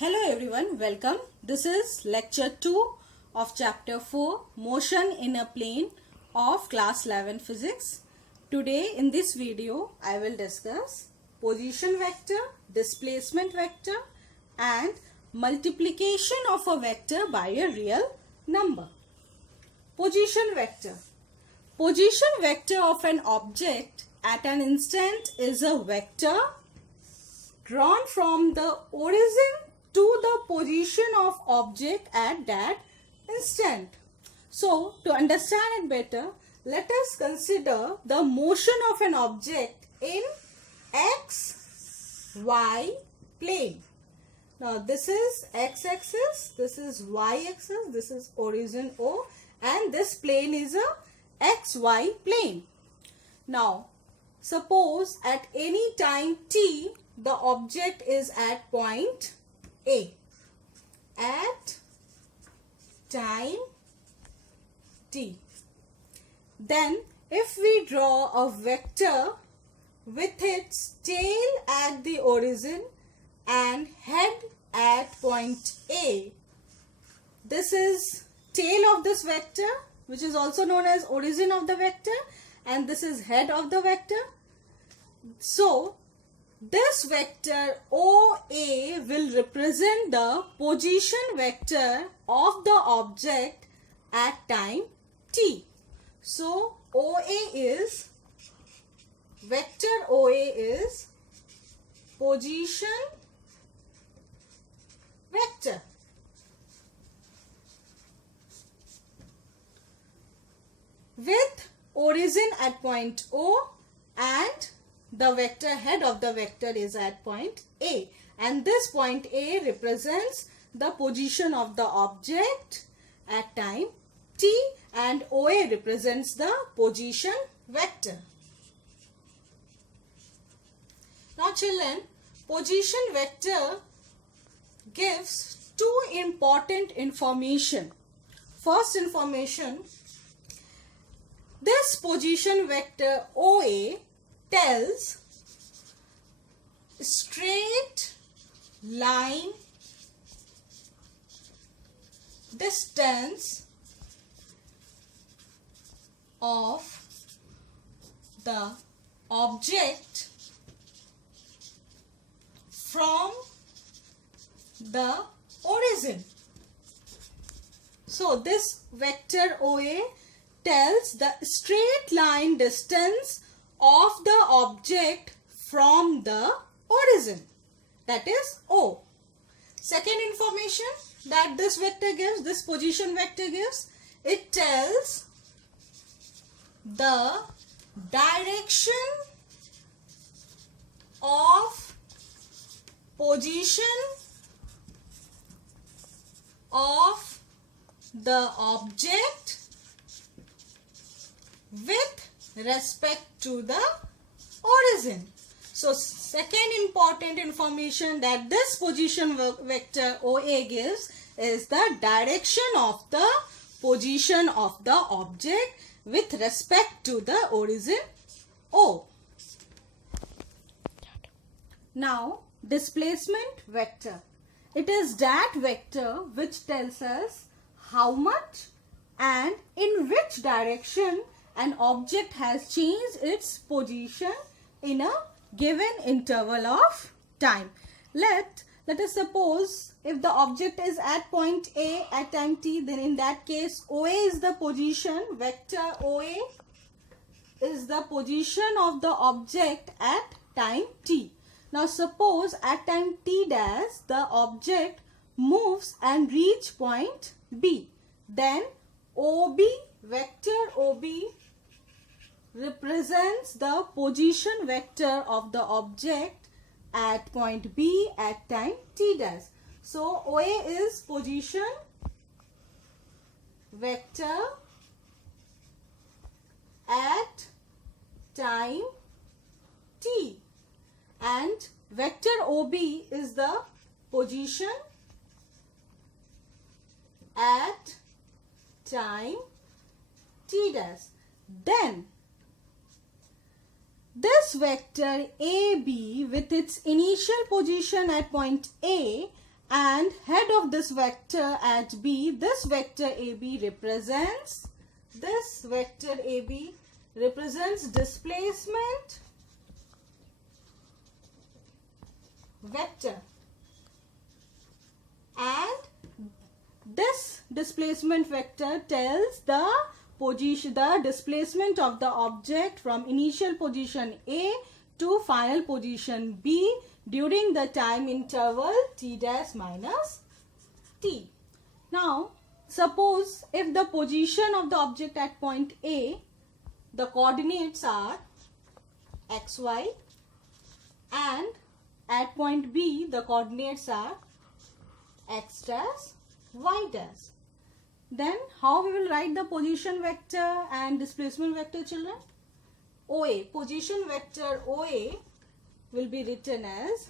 Hello everyone, welcome. This is lecture 2 of chapter 4, Motion in a Plane of class 11 physics. Today in this video, I will discuss position vector, displacement vector and multiplication of a vector by a real number. Position vector. Position vector of an object at an instant is a vector drawn from the origin to the position of object at that instant. So, to understand it better, let us consider the motion of an object in x, y plane. Now, this is x-axis, this is y-axis, this is origin O, and this plane is a xy plane. Now, suppose at any time t, the object is at point A. At time t. Then, if we draw a vector with its tail at the origin and head at point A, this is tail of this vector, which is also known as origin of the vector, and this is head of the vector. So, this vector OA will represent the position vector of the object at time t. So, vector OA is position vector. With origin at point O and the vector head of the vector is at point A, and this point A represents the position of the object at time t, and OA represents the position vector. Now children, position vector gives two important information. First information, this position vector OA tells straight line distance of the object from the origin. So this vector OA tells the straight line distance of the object from the origin, that is O. Second information that this vector gives, this position vector gives, it tells the direction of position of the object with respect to the origin. So, second important information that this position vector OA gives is the direction of the position of the object with respect to the origin O. Now, displacement vector. It is that vector which tells us how much and in which direction an object has changed its position in a given interval of time. Let us suppose if the object is at point A at time t, then in that case OA is the position, vector OA is the position of the object at time t. Now suppose at time t dash the object moves and reach point B, then OB, vector OB represents the position vector of the object at point B at time t dash. So, OA is position vector at time t, and vector OB is the position at time t dash. Then this vector AB with its initial position at point A and head of this vector at B, this vector AB represents, this vector AB represents displacement vector, and this displacement vector tells the position, the displacement of the object from initial position A to final position B during the time interval t dash minus t. Now, suppose if the position of the object at point A, the coordinates are xy, and at point B, the coordinates are x dash, y dash. Then how we will write the position vector and displacement vector, children? OA, position vector OA will be written as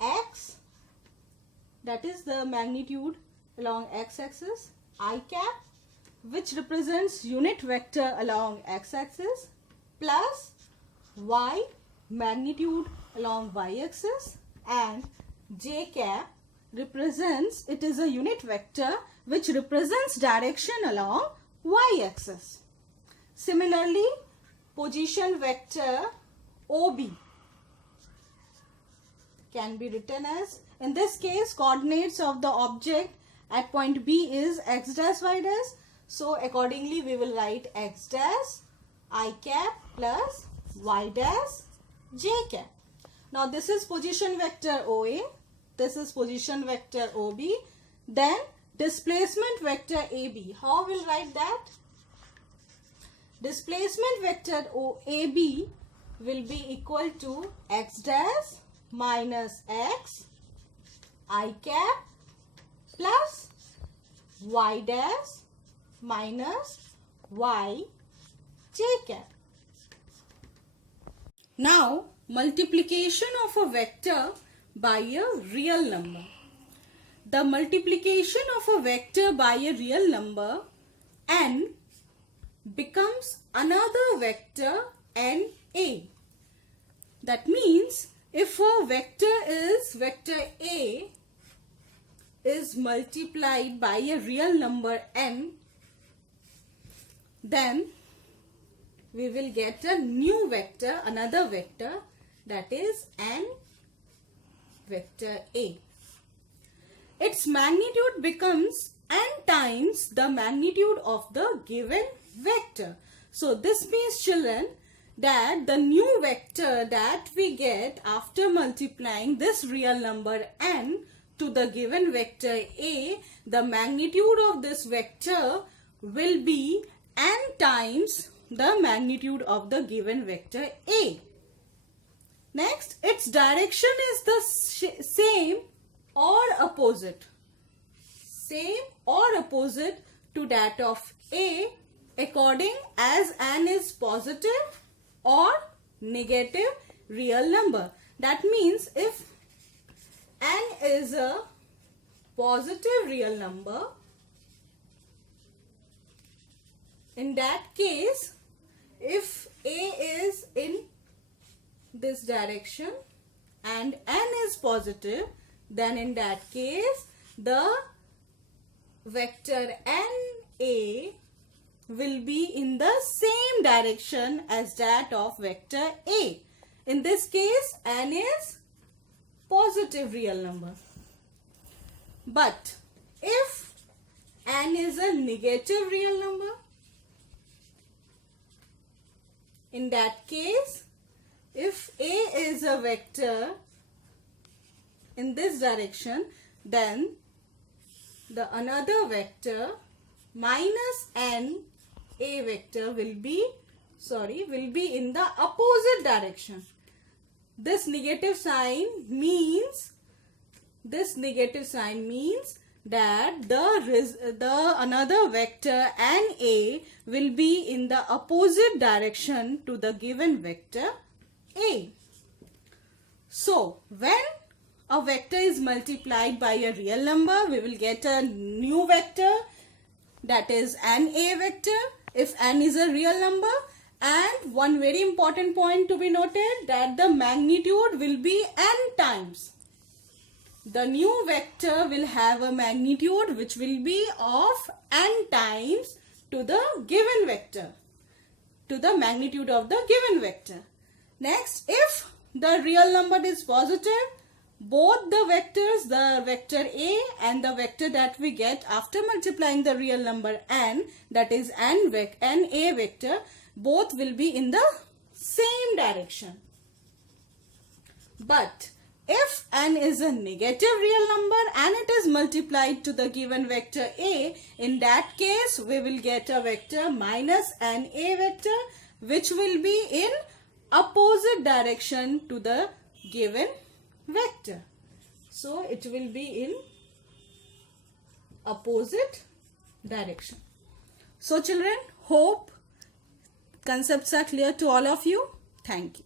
x, that is the magnitude along x-axis, I cap, which represents unit vector along x-axis, plus y, magnitude along y-axis, and j cap represents, it is a unit vector which represents direction along y-axis. Similarly, position vector OB can be written as, in this case, coordinates of the object at point B is x dash, y dash. So accordingly we will write x dash I cap plus y dash j cap. Now this is position vector OA, this is position vector OB. Then displacement vector AB, how we'll write that? Displacement vector OAB will be equal to x dash minus x I cap plus y dash minus y j cap. Now, multiplication of a vector by a real number. The multiplication of a vector by a real number n becomes another vector NA. That means if a vector A is multiplied by a real number n, then we will get a new vector, another vector, that is n vector A. Its magnitude becomes n times the magnitude of the given vector. So this means, children, that the new vector that we get after multiplying this real number n to the given vector A, the magnitude of this vector will be n times the magnitude of the given vector A. Next, its direction is the same or opposite. Same or opposite to that of A, according as n is positive or negative real number. That means if n is a positive real number, in that case, if A is in this direction and n is positive, then in that case the vector NA will be in the same direction as that of vector A. In this case, n is positive real number. But if n is a negative real number, in that case, if A is a vector in this direction, then the another vector minus n A vector will be in the opposite direction. This negative sign means that the another vector NA will be in the opposite direction to the given vector A. So when a vector is multiplied by a real number, we will get a new vector, that is NA vector, if n is a real number. And one very important point to be noted, that the magnitude will be n times. the new vector will have a magnitude which will be of n times to the given vector, to the magnitude of the given vector. Next, if the real number is positive, both the vectors, the vector A and the vector that we get after multiplying the real number n, that is NA vector, both will be in the same direction. But if n is a negative real number and it is multiplied to the given vector A, in that case we will get a vector minus NA vector, which will be in opposite direction to the given vector. So it will be in opposite direction. So children, hope concepts are clear to all of you. Thank you.